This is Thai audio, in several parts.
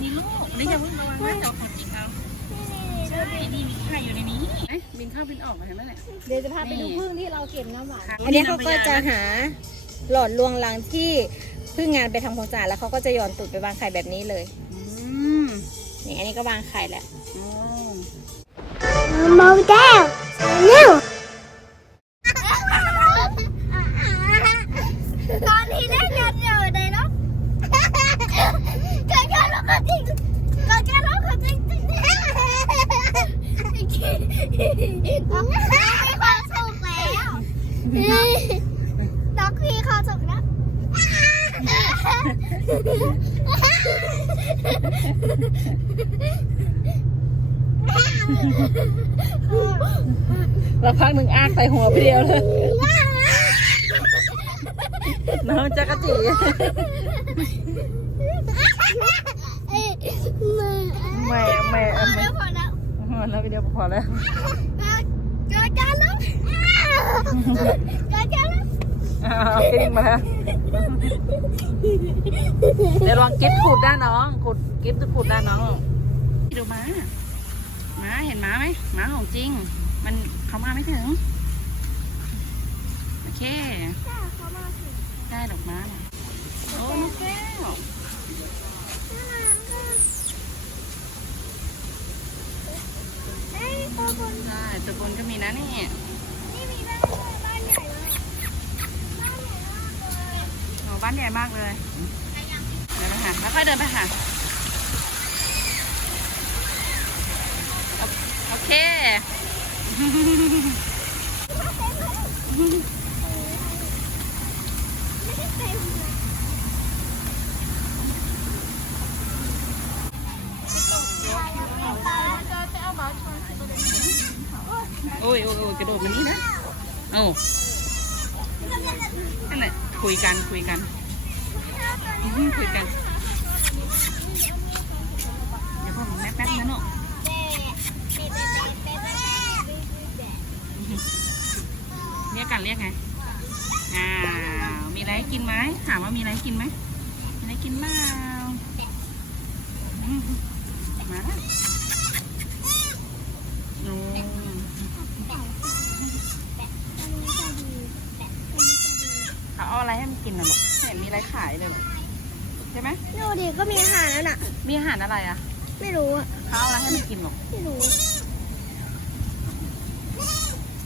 นี่ลูกนี่อย่าเพิ่งระวังนะเดี๋ยวของจิกเอาใช่นี่มีไข่อยู่ในนี้เอ๊ะบินเข้าบินออกมาเห็นไหมเนี่ย เดี๋ยวจะพาไปดูพึ่งที่เราเก็บน้ำหวานค่ะอันนี้เขาก็จะหาหลอดลวงรังที่พึ่งงานไปทำความสะอาดแล้วเขาก็จะหย่อนตุดไปวางไข่แบบนี้เลย อืมนี่อันนี้ก็วางไข่แล้วอ๋อ Model มีความสุขแล้วน้องมีความสุขแล้วแล้วพักหนึ่งอ้ากใส่หัวไปเดียวเลย น้องจักรจีแม่แม่แม่ พอแล้วแล้ววิดีโอพอแล้วเกิดการแล้วเกิดการแล้วอ้าวกลิ้งมาแล้วเดี๋ยวลองกิฟต์ขูดด้านน้องขูดกิฟต์จะขูดด้านน้องดูม้าม้าเห็นม้าไหมม้าของจริง มันเขามาไม่ถึงโอเคเขามาถึงได้ดอกไม้หน่อยโอ้นกแก้ว เอ้ย ตัวบนได้ตัวบนก็มีนะนี่นี่มีบ้านด้วยบ้านใหญ่เลยบ้านใหญ่มากเลยโอ้บ้านใหญ่มากเลยเดินไปหาแล้วค่อยเดินไปหาโอโอเคไม่ได้เต็มเลย โอ้ยโอ้ยโอ้ยกระโดดมานี่นะโอ้นั่นแหละคุยกันคุยกันคุยกันเดี๋ยวพ่อของแม่แป๊บนะเนาะเรียกกันเรียกไงอ้าวมีอะไรกินไหมถามว่ามีอะไรกินไหมมีอะไรกินเปล่าอืมมาแล้วโอ้ เขาเอาอะไรให้มันกินน่ะลูกไม่เห็นมีอะไรขายเลยหรอก ใช่ไหมดูดิก็มีอาหารแล้วน่ะ มีอาหารอะไรอะ ไม่รู้อะเขาเอาอะไรให้มันกินหรอกไม่รู้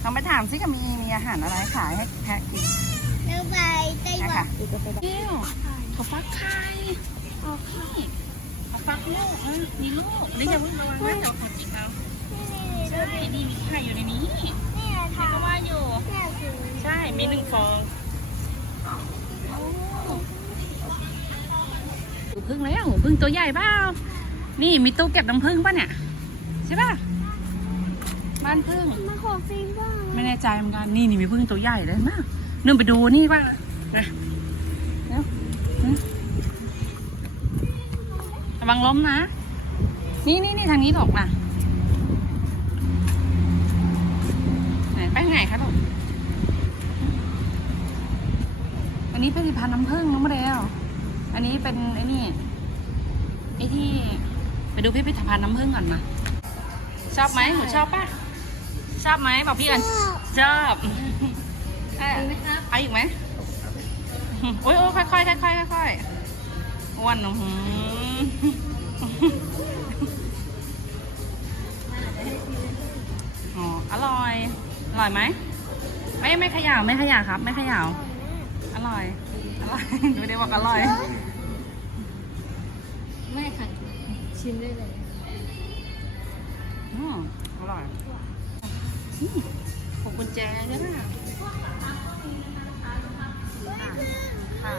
เขาไปถามซิก็มีมีอาหารอะไรขายให้แพะกินเร็วไปใจนะหวาคะนเที่ยวเขาฟักไข่เอาไข่เขาฟักลูกเออมีลูกนี่อย่าเพิ่งระวังนะเดี๋ยวของจิกเอาใช่นี่มีไข่อยู่ในนี้นี่นี่ก็ว่าอยู่นี่คือใช่มีหนึ่งฟอง พึ่งแล้วพึ่งตัวใหญ่เปล่านี่มีตู้เก็บน้ำพึ่งป่ะเนี่ยใช่ป่ะบ้านพึ่งมาขอฟิล์มบ้างไม่แน่ใจเหมือนกันนี่นี่มีพึ่งตัวใหญ่เลยนะนึ่งไปดูนี่ป่ะนะเร็วนะระวังล้มนะ นี่นี่นี่ทางนี้หลกนะไหนไปไหนคะลูกอันนี้เป็นผลิตภัณฑ์น้ำผึ้งน้องโมเดล อันนี้เป็นไอ้นี่ไอ้ที่ไปดูพิพิธภัณฑ์น้ำผึ้งก่อนมา ชอบไหมหนูชอบป่ะชอบไหมบอกพี่กันชอบเอ้ยเอาอีกไหมโอ้ยโอ้ยค่อยๆค่อยๆค่อยๆอ้วนอื้อหืออ๋ออร่อย อร่อยไหม ไม่ไม่เขย่าไม่เขย่าครับ ไม่เขย่าอร่อย อร่อยดูได้บอกอร่อย ไม่ค่ะชิมได้เลยอืมอร่อยอืมพวงกุญแจใช่ไหมค่ะค่ะ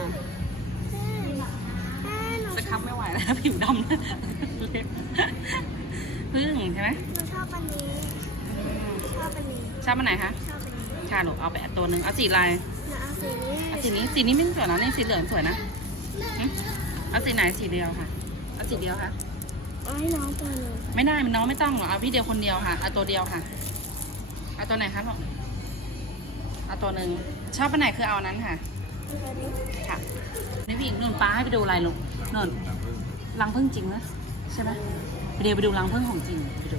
จะคับไม่ไหวแล้ว ผิวดำนะเล็บพึ่งใช่ไหมหนูชอบอันนี้ ชอบอันนี้ ชอบมันไหนคะ ชอบอันนี้ค่ะลูกเอาไปอันตัวหนึ่งเอาสีลายหนูเอาสีนี้เอาสีนี้ สีนี้ไม่สวยนะนี่สีเหลืองสวยนะหึเอาสีไหนสีเดียวค่ะเอา สีเดียวค่ะเอาให้น้องตัวหนึงไม่ได้มันน้องไม่ต้องหรอกเอาพี่เดียวคนเดียวค่ะเอาตัวเดียวค่ะเอาตัวไหนคะลูกเอาตัวหนึ่งชอบอันไหนคือเอาอันนั้นค่ะ ตัวนี้ค่ะนี่พี่หญิงนุ่นป้าให้ไปดูอะไรลูกนุ่นรังพึ่งจริงนะใช่ไหมไปเดี๋ยวไปดูรังพึ่งของจริงไปดู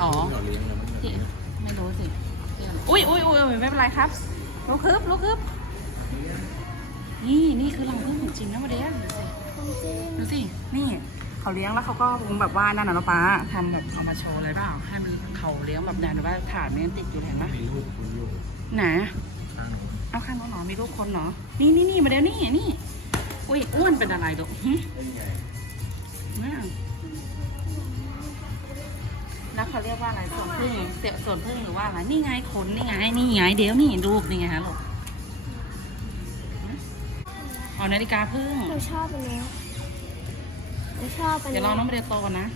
อ๋อเขาเลี้ยงแล้วมันที่ไม่รู้สิอุ้ยอุ้ยอุ้ยอุ๊ยไม่เป็นไรครับลุกขึ้นลุกขึ้นนี่นี่คือรังพึ่งของจริงนะมาเดียดูสินี่ เขาเลี้ยงแล้วเขาก็คงแบบว่านั่นน่ะเนาะป้าทำแบบเอามาโชว์เลยเปล่าให้มันเขาเลี้ยงแบบแนวหรือว่าถาดมันยังติดอยู่เห็นไหมมีลูกคุณอยู่ไหนข้างนูเอาข้างน้องหนอมีลูกคนเหรอนี่นี่นี่มาเดี๋ยวนี่นี่อุ้ยอ้วนเป็นอะไรดอกหึเป็นไงน่าแล้วเขาเรียกว่าอะไรส่วนพึ่งเสียส่วนพึ่งหรือว่าอะไรนี่ไงขนนี่ไงนี่ไงเดี๋ยวนี่รูปนี่ไงฮะลูกเอานาฬิกาพึ่ง หนูชอบอันเนี้ย หนูชอบอันเดี๋เนี้ยวยรอน้องมาเดี๋ยวโตก่อนนะ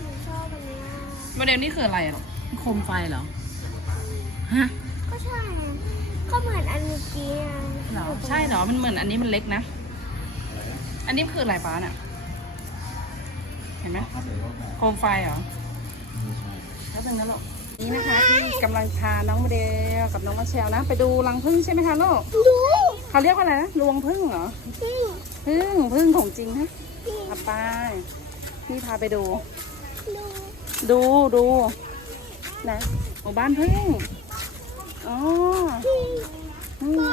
หนูชอบอันเนี้ยมาเดี๋ยวนี่คืออะไรอะลูกโคมไฟเหรอฮะก็ใช่ไงก็เหมือนอันเมื่อกี้อะเหรอใช่เหรอมันเหมือนอันนี้มันเล็กนะ อันนี้คืออะไรป้าเนี่ยเห็นไหมโคมไฟเหรอแล้วเป็นนั้นหรอกนี่นะคะที่กำลังพาน้องโมเดลกับน้องมาเชลนะ ไปดูรังผึ้งใช่ไหมคะลูกดูเขาเรียกว่าอะไรนะรวงผึ้งเหรอนี่ผึ้งผึ้งของจริงนะนี่ เอาไปพี่พาไปดูดู ดูดูนะหมู่บ้านผึ้งอ๋อนี่ไง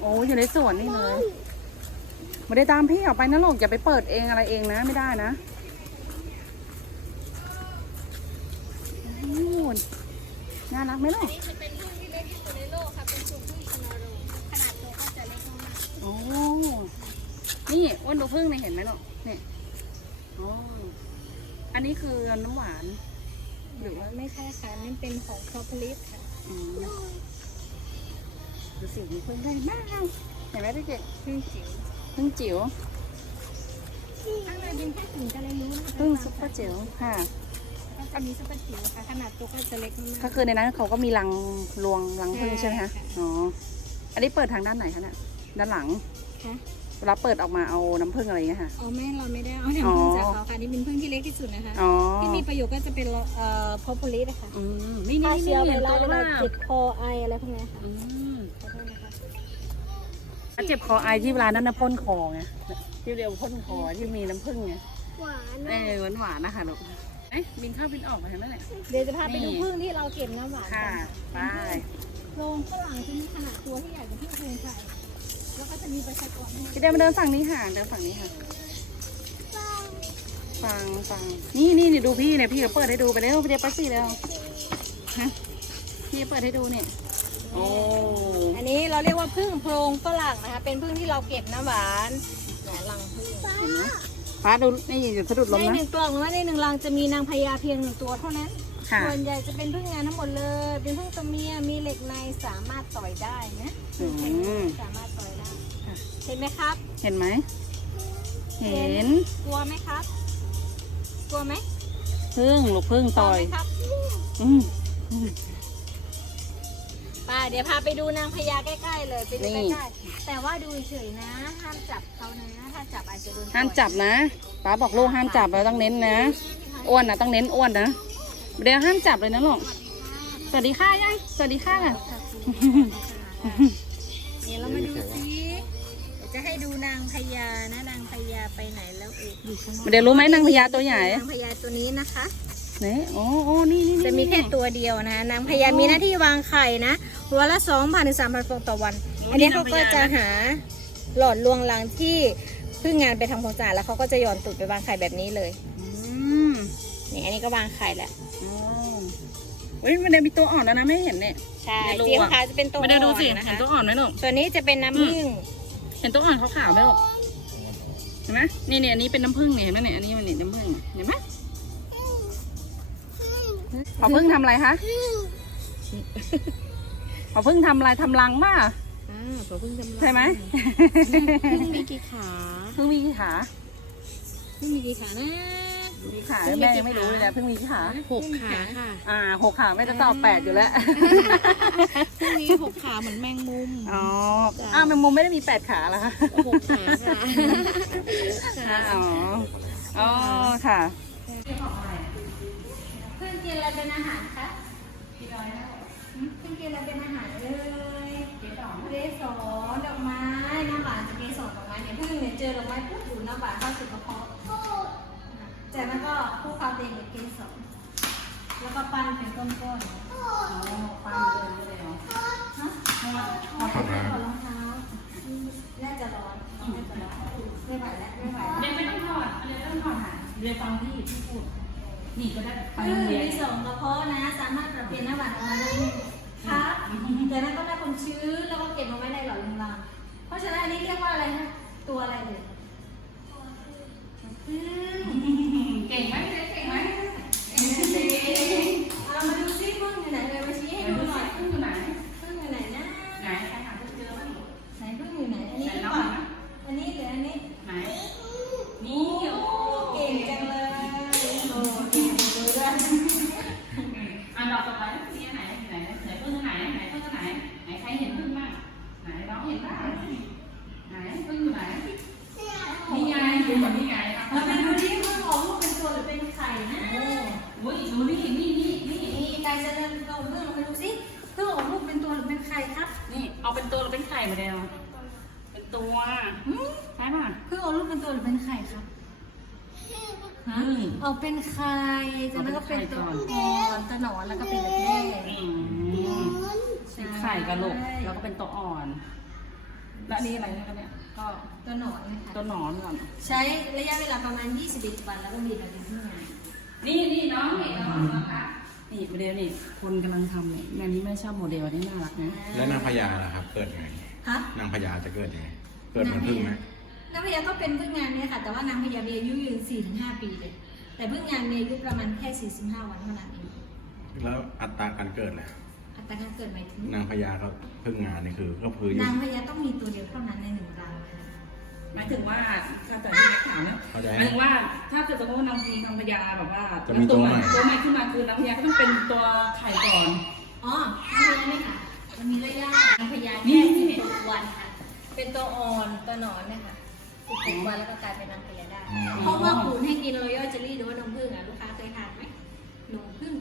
โอ้อยู่ในสวนนี่เลยไม่ได้ตามพี่ออกไปนะลูกอย่าไปเปิดเองอะไรเองนะไม่ได้นะนู่นน่ารักไหมลูกนี่จะเป็นพึ่งที่เล็กที่สุดในโลกค่ะเป็นกลุ่มพึ่งชนโรงขนาดตัวก็จะเล็กมากโอ้นี่อ้วนดูพึ่งเนี่ยเห็นไหมลูก เนี่ยโอ้อันนี้คือน้ำหวาน หรือว่าๆไม่ใช่ค่ะนั่นเป็นของคอปลิสค่ะอืมดูสิมีพึ่งได้มากเห็นไหมเด็กพึ่งจิ๋วๆพึ่งจิ๋วข้างในเป็นแค่ถึงจะเลยรู้นะคะพึ่งซุปเปอร์จิ๋วค่ะก็จะมีซุปเปอร์จิ๋วค่ะ ขนาดตัวก็จะเล็กมากก็คือในนั้นเขาก็มีรังรวงรังพึ่งใช่ใช่ไหมคะค่ะอ๋อ อันนี้เปิดทางด้านไหนคะเนี่ย ด้านหลังค่ะ เวลาเปิดออกมาเอาน้ำผึ้งอะไรอย่างเงี้ยค่ะ อ๋อแม่เราไม่ได้เอาเนี่ยพึ่งจากเขาค่ะนี่เป็นพึ่งที่เล็กที่สุดนะคะอ๋อที่มีประโยชน์ก็จะเป็นเอ่อพอปลิสนะคะอืมนี่นี่ฆ่านี่เชื้อไวเห็นรัตัสวเวลาว่าเจ็บคอไออะไรพวกเนี้ยค่ะอืมขอโทษนะคะถ้าเจ็บคอไอที่เวลานั้นนะพ่นคอไงที่เรียวพ่นคอที่มีน้ำผึ้งไงหวานเออหวานหวานๆนะคะลูกเอ๊ะบินเข้าบินออกมาเห็นไหมเนี่ยเดี๋ยวจะพาไปดูนี่พึ่งที่เราเก็บน้ำหวานค่ะกันไป โรงฝรั่งจะมีขนาดตัวที่ใหญ่กว่าพึ่งเพลงไทย แล้วก็จะมีประชากรให้พี่เดินมาเดินฝั่งนี้ค่ะเดินฝั่งนี้ค่ะ ฟังฟังนี่นี่นี่ดูพี่เนี่ยพี่เขาเปิดให้ดูไปแล้วพี่เดี๋ยวไปสิแล้วฮะพี่เปิดให้ดูเนี่ยโอ้อันนี้เราเรียกว่าพึ่งโพรงฝรั่งนะคะ เป็นพึ่งที่เราเก็บน้ำหวานแหนรังพึ่งฟ้าดูนี่อย่าสะดุดลในมนะหนึ่งกล่องหรือว่าในหนึ่งรังจะมีนางพญาเพียงหนึ่งตัวเท่านั้น ค่ะส่วนใหญ่จะเป็นพึ่งงานทั้งหมดเลย เป็นพึ่งตัวเมียมีเหล็กในสามารถต่อยได้นะอืมสามารถต่อยได้ค่ะ เห็นไหมครับ เห็นไหม เห็น กลัวไหมครับ กลัวไหมพึ่งลูกพึ่งกลัวต่อไหยมครับอืมอืมไป่าเดี๋ยวพาไปดูนางพญาใกล้ๆเลยไปดูนี่ ใกล้ๆแต่ว่าดูเฉยๆนะ ห้ามจับเขานะ ถ้าจับอาจจะโดนต่อยห้ามจับนะป้าบอกลูกห้ามจับเราต้องเน้นนะอ้วนนะต้องเน้นอ้วนนะเดี๋ยวห้ามจับเลยนะลูกสวัสดีค่ะยังสวัสดีค่ะเพญานะนางพญาไปไหนแล้วเอ่ยอยู่ข้างนอกเดี๋ยวรู้ไหมนางพญาตัวใหญ่นางพญาตัวนี้นะคะเนี่ยโอ้โอ้นี่นี่นี่จะมีแค่ตัวเดียวนะนางพญามีหน้าที่วางไข่นะวันละสองพันถึงสามพันฟองต่อวัน อันนี้เขาก็จะหาหลอดลวงรังที่เพิ่งงานไปทำความสะอาดแล้วเขาก็จะหย่อนตุดไปวางไข่แบบนี้เลยอืมนี่อันนี้ก็วางไข่แล้วอ๋อเฮ้ยมันเดี๋ยวมีตัวอ่อนแล้วนะไม่เห็นเนี่ยใช่ไม่รู้เจียวอะขาวจะเป็นตัวไม่ได้ดูสิอ่อนนะเห็นคะตัวอ่อนไหมลูกตัวนี้จะเป็นน้ำผึ้ง เห็นตัวอ่อนขาวๆไหมลูกเห็นไหมนี่เนี่ยอันนี้เป็นน้ำผึ้งเนี่ยเห็นไหมเนี่ยอันนี้มันเนี่ยน้ำผึ้งเห็นไหมพอพึ่งทำอะไรคะพอพึ่งทำอะไรทำรังป่ะอ่าตัวพึ่งจำลองใช่ไหมพึ่งมีกี่ขาพึ่งมีกี่ขาพึ่งมีกี่ขานะ มีขาพึ่งมีแม่กี่ยังไม่รู้เลยนะพึ่งมีกี่ขา หกขาค่ะอ่าหกขาไม่จะตอบแปดอยู่แล้วพึ่งนี้หกขาเหมือนแมงมุม อ๋ออ้าวแมงมุมไม่ได้มีแปดขาเหรอคะ หกขาค่ะอ๋อ อ๋อ ค่ะ เพื่อนกินอะไรเป็นอาหารคะกินอะไรนะเพื่อนกินอะไรเป็นอาหารเลยเกสรเกสรดอกไม้น้ำหวานจะเกสรดอกไม้เนี่ยเพิ่งเนี่ยเจอดอกไม้ปุ๊บดูดน้ำหวานเข้าสู่กระเพาะ จากนั้นก็คลุกเคล้าตัวเองกับเกสรแล้วก็ปั้นเป็นก้อนๆอ๋อปั้นเลยไม่ได้เหรอฮะเพราะว่าถอดรองเท้าน่าจะร้อนน่าจะร้อนไม่ไหวแล้วไม่ไหวเรียนไม่ต้องถอดเรียนไม่ต้องถอดหาเรียนฟังที่พี่พูดนี่ก็ได้ไปเรียนมีสองกระเพาะนะ สามารถปรับเปลี่ยนหน้ำหวานออกมาได้ครับจากนั้นก็ได้ความชื้นแล้วก็เก็บมาไว้ในหลอดลมลางเพราะฉะนั้นอันนี้เรียกว่าอะไรนะ พึ่งอยู่ไหน พึ่งอยู่ไหนนะ ไหนใครหาพึ่งเจอบ้างไหนพึ่งอยู่ไหน อันนี้หรือเปล่าอันนี้หรืออันนี้ ไหน นี่โอ้เก่งจังเลยโอ้เก่งจังเลยด้วยอันดอกต่อไปนี่ไหนไหนไหนพึ่งไหนไหนพึ่งไหนไหนใครเห็นพึ่งบ้างไหนน้องเห็นบ้างไหนพึ่งอยู่ไหนนี่ไงดูก่อนนี่ไงครับเราไปดูที่พึ่งออกลูกเป็นตัวหรือเป็นไข่นะโอ้โหดูนี่นี่นี่นี่นี่กายจะ มาเดียวเป็นตัวใช่ป่ะพึ่งออกลูกเป็นตัวหรือเป็นไข่ครับฮะอืมออกเป็นไข่จากนั้นก็เป็นตัวเอาเป็นไข่อ่ก่อนอนตะหนอนแล้วก็เป็นแบบแม่อืมเป็นไข่กระโหลกแล้วก็เป็นตัวอ่อน แล้วอันนี้อะไรเนี่ยคะเนี่ย ก็ตัวหนอนนะคะตัวหนอนก่อน ใช้ระยะเวลาประมาณ 21 วันแล้วก็มีมาเป็นพึ่งมานี่นี่น้องนี่น้องน้องค่ะนี่โมเดลนี่คนกำลังทำเนี่ยอันนี้แม่ชอบโมเดลอันนี้น่ารักนะ แล้วนางพญาล่ะครับเกิดยังไง ฮะนางพญาจะเกิดยังไงเกิดเหมือนพึ่งไหมนางพญาก็เป็นพึ่งงานเนี่ยค่ะ แต่ว่านางพญามีอายุยืน4-5ปีเลย แต่พึ่งงานมีอายุประมาณแค่45วันเท่านั้นเองแล้วอัตราการเกิดล่ะอัตราการเกิดหมายถึงนางพญาก็พึ่งงานนี่คือ ก็คืออยู่นางพญาต้องมีตัวเดียวเท่านั้นในหนึ่งรังหมายถึงว่าถ้าแต่ที่นักข่าวนะเข้าใจหมายถึงว่าถ้าเกิดสมมติว่านางพีนางพญาแบบว่าจะมีตัวใหม่ตัวใหม่ขึ้นมาคือนางพญาก็ต้องเป็นตัวไข่ก่อนอ๋อนางพญาเนี่ยค่ะมันมีระยะนางพญานี่แค่นี่ 16 วันค่ะ เป็นตัวอ่อนตัวหนอนเนี่ยค่ะ16วันแล้วก็กลายเป็นนางพญาได้ อืม เพราะว่าขูดให้กินรอยัลเจลลี่หรือว่านมผึ้งอะลูกค้าเคยทานไหมนมผึ้ง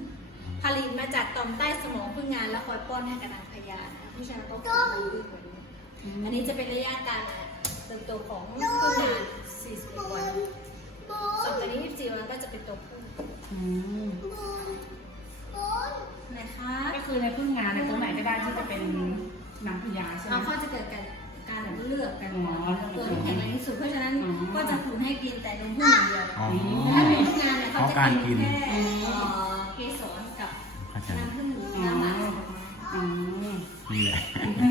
ผลิตมาจากต่อมใต้สมองผึ้งงานแล้วคอยป้อนให้กับนางพญานะเพราะฉะนั้นก็ขูดมายืดกว่านี้อันนี้จะเป็นระยะการเติบโตของผึ้งงาน41วันสัปดาห์นี้24วันก็จะเป็นตัวผู้อืมนะคะ ก็คือในพึ่งงานในตัวไหนก็ได้ที่จะเป็น นางพญาใช่ไหม เราก็จะเกิดการการเลือกกันอ๋อตัวที่แข็งแรงที่สุดเพราะฉะนั้นอ๋อ ก็จะขูดให้กินแต่นมผึ้งอย่างเดียวอ๋อ ถ้าเป็นพนักงานเนี่ยเขาเอาจะการกิกินนแค่เอ่อเกสรกับเข้าใจน้ำผึ้งอ๋อน้ำหมัก อ๋อ นี่แหละผ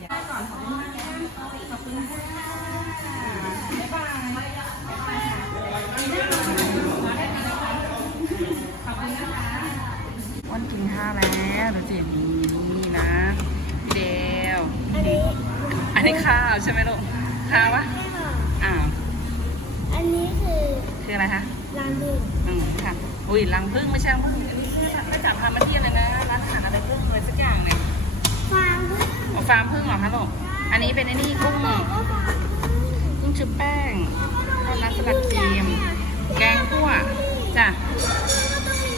วันกินข้าวแล้วเดี๋ยวเจมีนี่นะพี่เดวอันนี้ข้าวใช่ไหมลูกข้าววะอ้าวอันนี้คือคืออะไรคะรังพึ่งอืมค่ะอุ้ยรังพึ่งไม่ใช่รังพึ่งอันนี้ไม่จับทำมาที่อะไรนะร้านอาหารอะไรพึ่งเลยสักอย่างเนี่ย ฟางพึ่ง อ๋อ ฟาร์มพึ่งเหรอคะลูก อันนี้เป็นไอ้นี่กุ้งกุ้งชุบแป้งทอดน้ำสลัดครีมแกงคั่วจ้ะ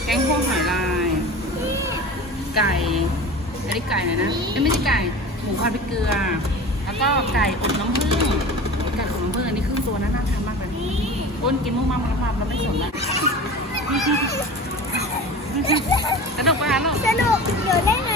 แกงคั่วหอยลาย ไก่อันนี้ไก่ไหนนะเอ้ไม่ใช่ไก่ หมูผัดพริกเกลือ แล้วก็ไก่อบน้ำผึ้งไก่อบน้ำผึ้งอันนี้ครึ่งตัวนะน่าทานมากเลยอ้นกินมุกมากมันความเราไม่สนละกระดกไปหาลูกสนุกเดี๋ยวเล่น